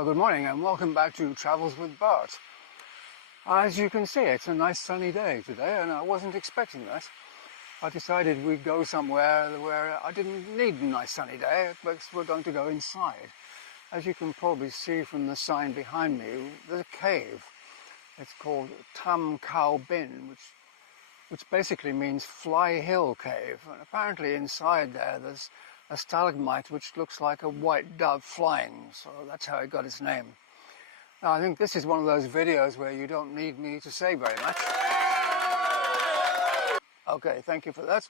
Well, good morning and welcome back to Travels with Bert. As you can see, it's a nice sunny day today and I wasn't expecting that. I decided we'd go somewhere where I didn't need a nice sunny day, but we're going to go inside. As you can probably see from the sign behind me, there's a cave. It's called Khao Bin, which basically means Fly Hill Cave. And apparently inside there's a stalagmite which looks like a white dove flying, so that's how it got its name. Now I think this is one of those videos where you don't need me to say very much. Okay, thank you for that.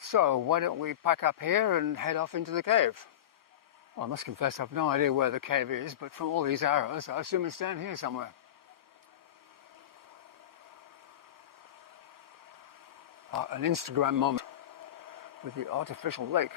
So why don't we pack up here and head off into the cave? Well, I must confess I've no idea where the cave is, but from all these arrows I assume it's down here somewhere. An Instagram moment with the artificial lake.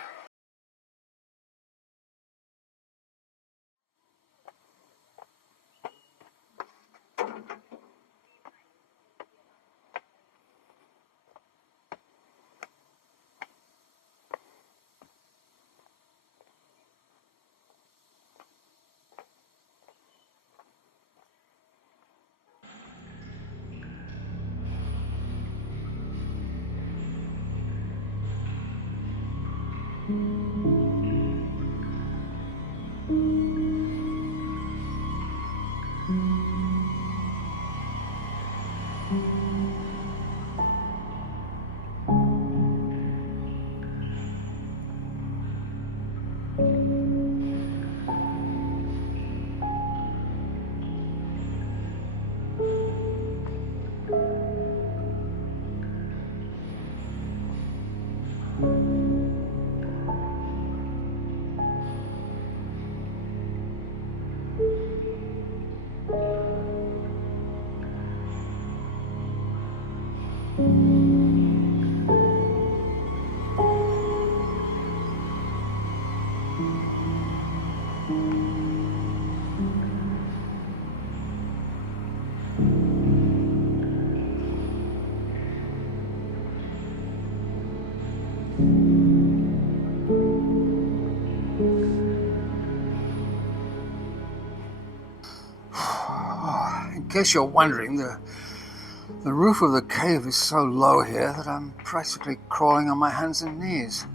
In case you're wondering, the roof of the cave is so low here that I'm practically crawling on my hands and knees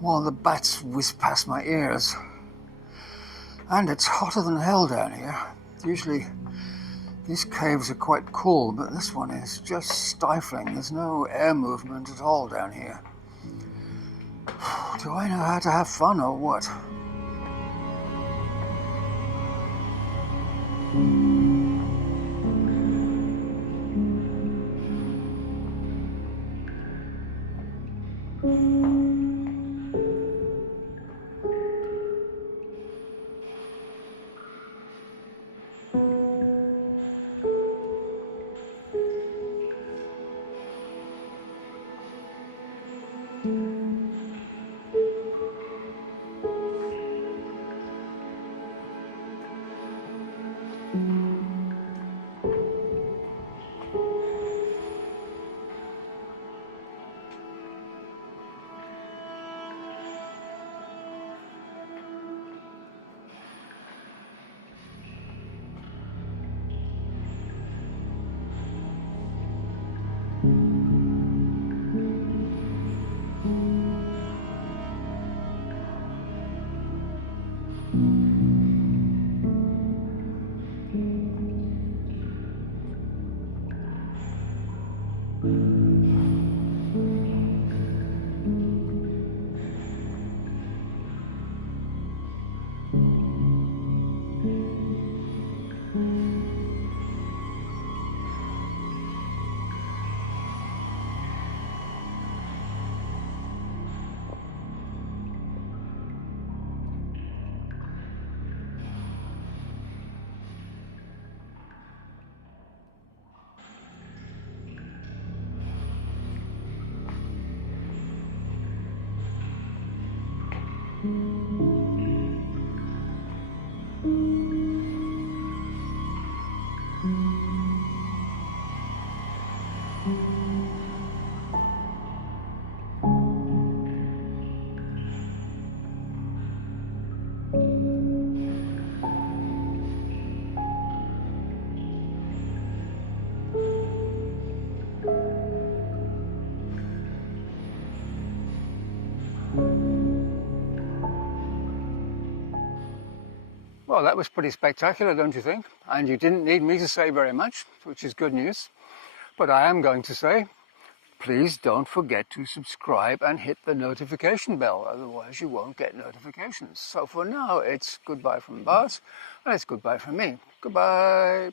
while the bats whiz past my ears. And it's hotter than hell down here. Usually these caves are quite cool, but this one is just stifling. There's no air movement at all down here. Do I know how to have fun or what? Well, that was pretty spectacular, don't you think? And you didn't need me to say very much, which is good news. But I am going to say, please don't forget to subscribe and hit the notification bell, otherwise you won't get notifications. So for now, it's goodbye from Bart, and it's goodbye from me. Goodbye.